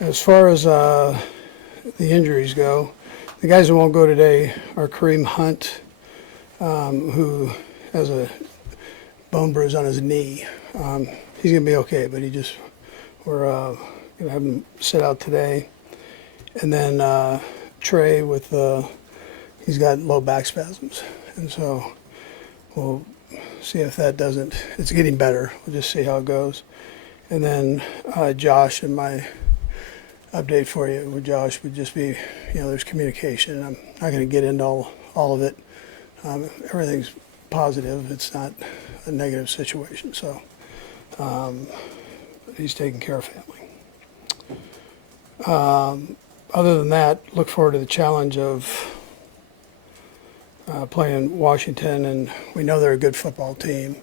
As far as the injuries go, the guys that won't go today are Kareem Hunt, who has a bone bruise on his knee. He's going to be okay, but we're going to have him sit out today. And then Trey he's got low back spasms. And so we'll see if that it's getting better. We'll just see how it goes. And then Josh, and my update for you with Josh would just be, there's communication. I'm not going to get into all of it. Everything's positive. It's not a negative situation. So he's taking care of family. Other than that, look forward to the challenge of playing Washington, and we know they're a good football team.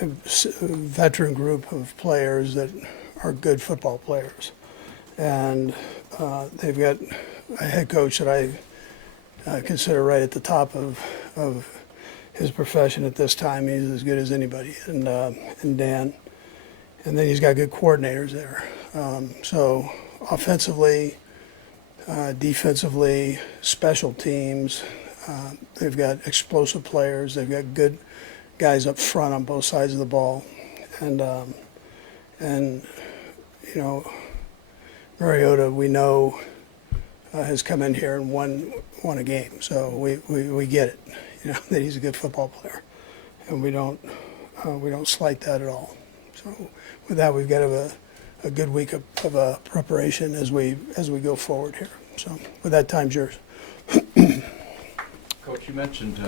A veteran group of players that are good football players. And they've got a head coach that I consider right at the top of his profession at this time. He's as good as anybody, and Dan. And then he's got good coordinators there. So offensively, defensively, special teams, they've got explosive players. They've got good guys up front on both sides of the ball. And Mariota, we know, has come in here and won a game. So we get it, that he's a good football player. And we don't slight that at all. So with that, we've got a good week of preparation as we go forward here. So with that, time's yours. Coach, you mentioned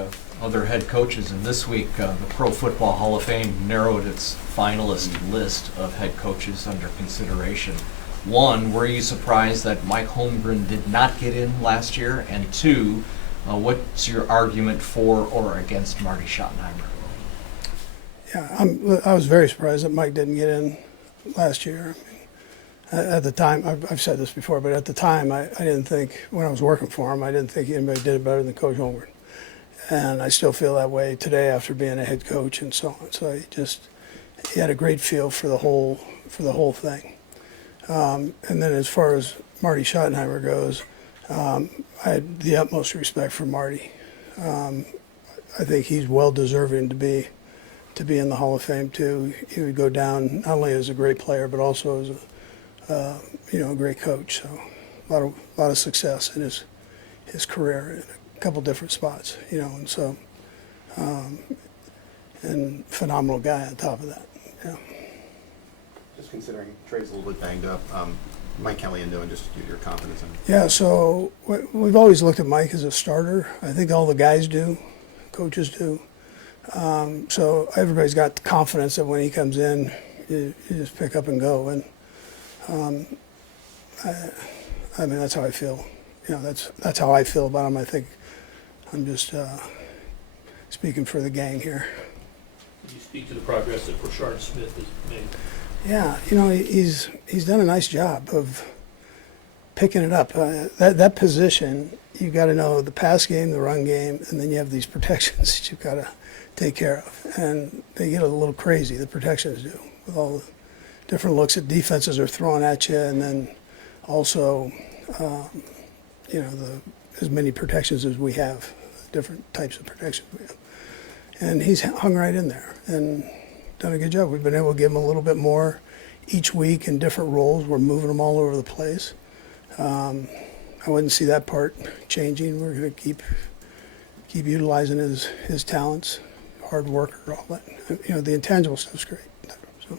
other head coaches, and this week the Pro Football Hall of Fame narrowed its finalist list of head coaches under consideration. One, were you surprised that Mike Holmgren did not get in last year? And two, what's your argument for or against Marty Schottenheimer? Yeah, I was very surprised that Mike didn't get in last year. At the time, I've said this before, but at the time, I didn't think, when I was working for him, I didn't think anybody did it better than Coach Holmgren. And I still feel that way today after being a head coach and so on. So he had a great feel for the whole thing. And then as far as Marty Schottenheimer goes, I had the utmost respect for Marty. I think he's well deserving to be in the Hall of Fame too. He would go down not only as a great player, but also as a great coach. So a lot of success in his career in a couple different spots, and so and phenomenal guy on top of that. Yeah. Just considering Trey's a little bit banged up, Mike Kelly and doing just your confidence in him. Yeah, so we've always looked at Mike as a starter. I think all the guys do, coaches do. So everybody's got the confidence that when he comes in, you just pick up and go. And I mean, that's how I feel. That's how I feel about him. I think I'm just speaking for the gang here. Could you speak to the progress that Rashard Smith has made? Yeah, he's done a nice job of picking it up. That position, you got to know the pass game, the run game, and then you have these protections that you've got to take care of. And they get a little crazy, the protections do, with all the different looks that defenses are throwing at you, and then also, as many protections as we have, different types of protections we have. And he's hung right in there and done a good job. We've been able to give him a little bit more each week in different roles. We're moving him all over the place. I wouldn't see that part changing. We're going to keep utilizing his talents, hard worker, all that. The intangible stuff's great. So.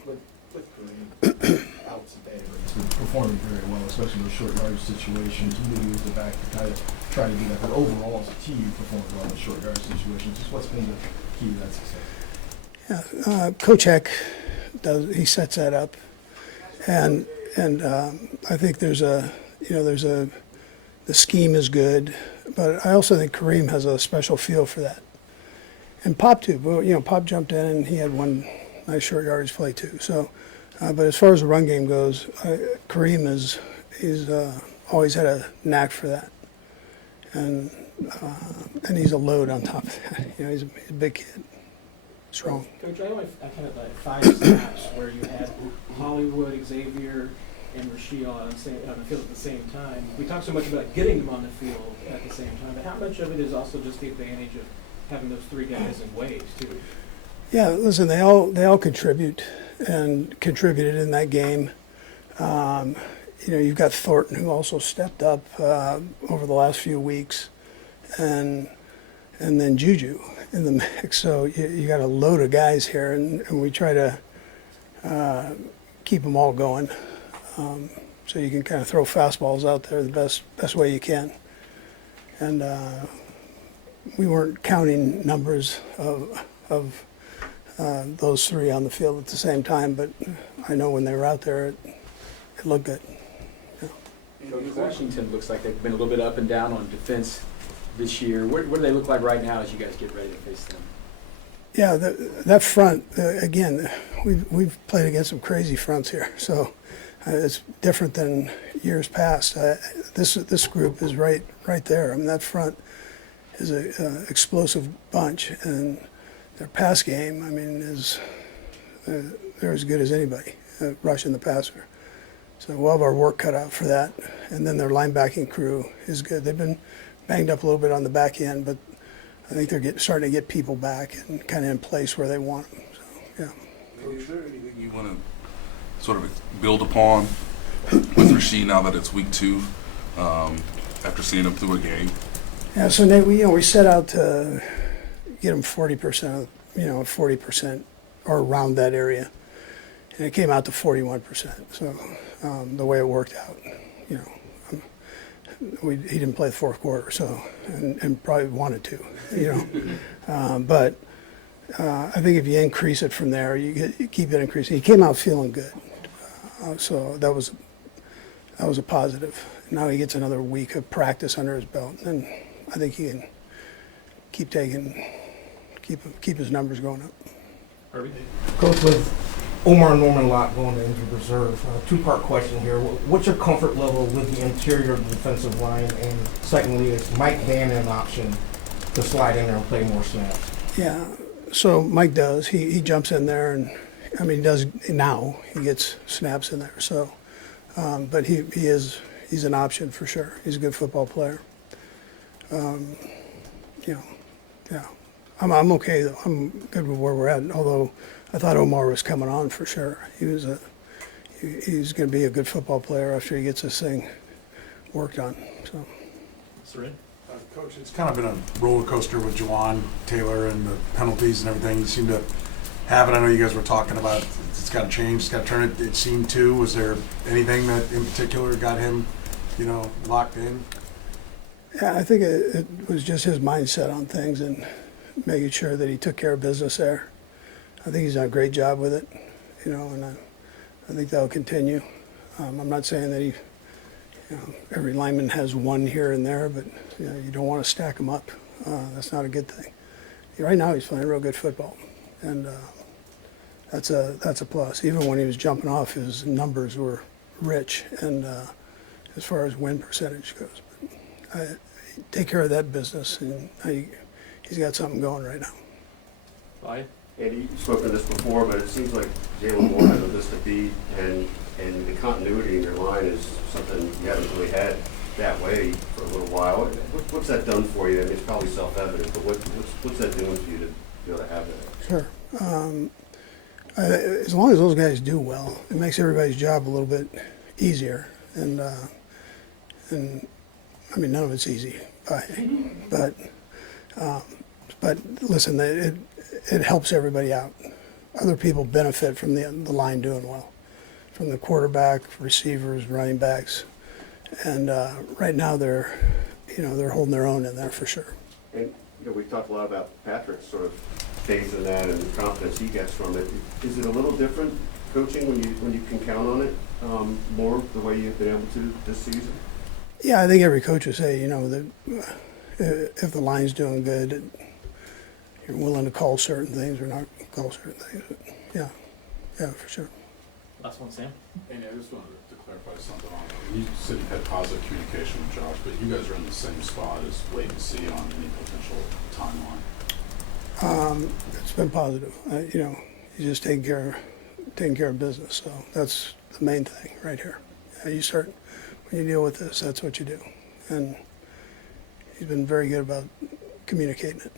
With Kareem out today, but he's performing very well, especially in short yardage situations. You really use the back to try to do that. But overall, as a team, you performed well in short yardage situations. Just what's been the key to that success? Yeah, Coach Heck he sets that up, and I think the scheme is good, but I also think Kareem has a special feel for that, and Pop too. Well, Pop jumped in and he had one nice short yardage play too. So, but as far as the run game goes, Kareem he's always had a knack for that, and he's a load on top of that. He's a big kid. strong. Coach, I kind of like 5 snaps where you had Hollywood, Xavier, and Rasheed on the field at the same time. We talk so much about getting them on the field at the same time, but how much of it is also just the advantage of having those 3 guys in waves too? Yeah, listen, they all contribute and contributed in that game. You've got Thornton, who also stepped up over the last few weeks, and then Juju in the mix. So you got a load of guys here, and we try to keep them all going. So you can kind of throw fastballs out there the best way you can. And we weren't counting numbers of those 3 on the field at the same time, but I know when they were out there, it looked good. Coach, Washington looks like they've been a little bit up and down on defense this year. What do they look like right now as you guys get ready to face them? Yeah, that front, again, we've played against some crazy fronts here, so it's different than years past. This group is right there. I mean, that front is an explosive bunch, and their pass game, I mean, they're as good as anybody, rushing the passer. So we'll have our work cut out for that. And then their linebacking crew is good. They've been banged up a little bit on the back end, but I think they're starting to get people back and kind of in place where they want them. So, yeah. Is there anything you want to sort of build upon with Rasheed now that it's week 2, after seeing him through a game? Yeah, so Nate, we set out to get them 40%, 40% or around that area. And it came out to 41%. So the way it worked out, he didn't play the fourth quarter, so and probably wanted to, but I think if you increase it from there, you keep it increasing. He came out feeling good, so that was a positive. Now he gets another week of practice under his belt, and I think he can keep his numbers going up. Harvey? Coach, with Omar Norman Lott going to injured reserve, 2-part question here. What's your comfort level with the interior of the defensive line? And secondly, is Mike Bannon an option to slide in there and play more snaps? Yeah, so Mike does. He jumps in there, and I mean, he does now. He gets snaps in there. So, but he's an option for sure. He's a good football player. Yeah, I'm okay though. I'm good with where we're at. Although I thought Omar was coming on for sure. He's going to be a good football player after he gets this thing worked on. So. Seren? Coach, it's kind of been a roller coaster with Jawan Taylor and the penalties and everything. You seem to have it. I know you guys were talking about it's got to change, it's got to turn it. It seemed to. Was there anything that in particular got him, locked in? Yeah, I think it was just his mindset on things and making sure that he took care of business there. I think he's done a great job with it, and I think that'll continue. I'm not saying that every lineman has one here and there, but you don't want to stack them up. That's not a good thing. Right now he's playing real good football, and that's a plus. Even when he was jumping off, his numbers were rich, and as far as win percentage goes. But take care of that business, and he's got something going right now. Bye. Andy, you've spoken to this before, but it seems like Jalen Moore has a list to beat, and the continuity in your line is something you haven't really had that way for a little while. What's that done for you? I mean, it's probably self-evident, but what's that doing for you to be able to have that? Sure. As long as those guys do well, it makes everybody's job a little bit easier. And I mean, none of it's easy, but listen, it helps everybody out. Other people benefit from the line doing well, from the quarterback, receivers, running backs, and right now they're holding their own in there for sure. And we've talked a lot about Patrick's sort of phase in that and the confidence he gets from it. Is it a little different coaching when you can count on it more the way you've been able to this season? Yeah, I think every coach would say, that if the line's doing good, you're willing to call certain things or not call certain things. But yeah, for sure. Last one, Sam. And I just wanted to clarify something on that. You said you had positive communication with Josh, but you guys are in the same spot as wait and see on any potential timeline. It's been positive. You know, he's just taking care of business. So that's the main thing right here. You start, when you deal with this, that's what you do. And he's been very good about communicating it.